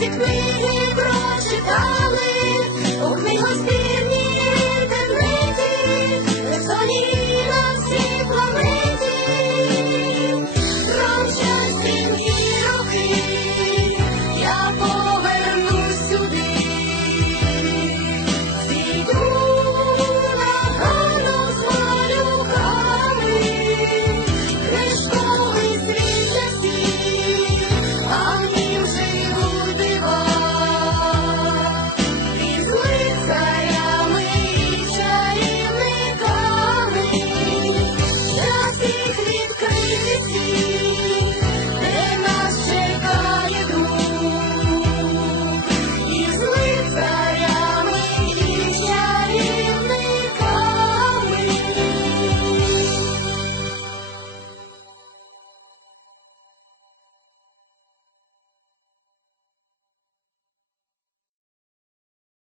the queen.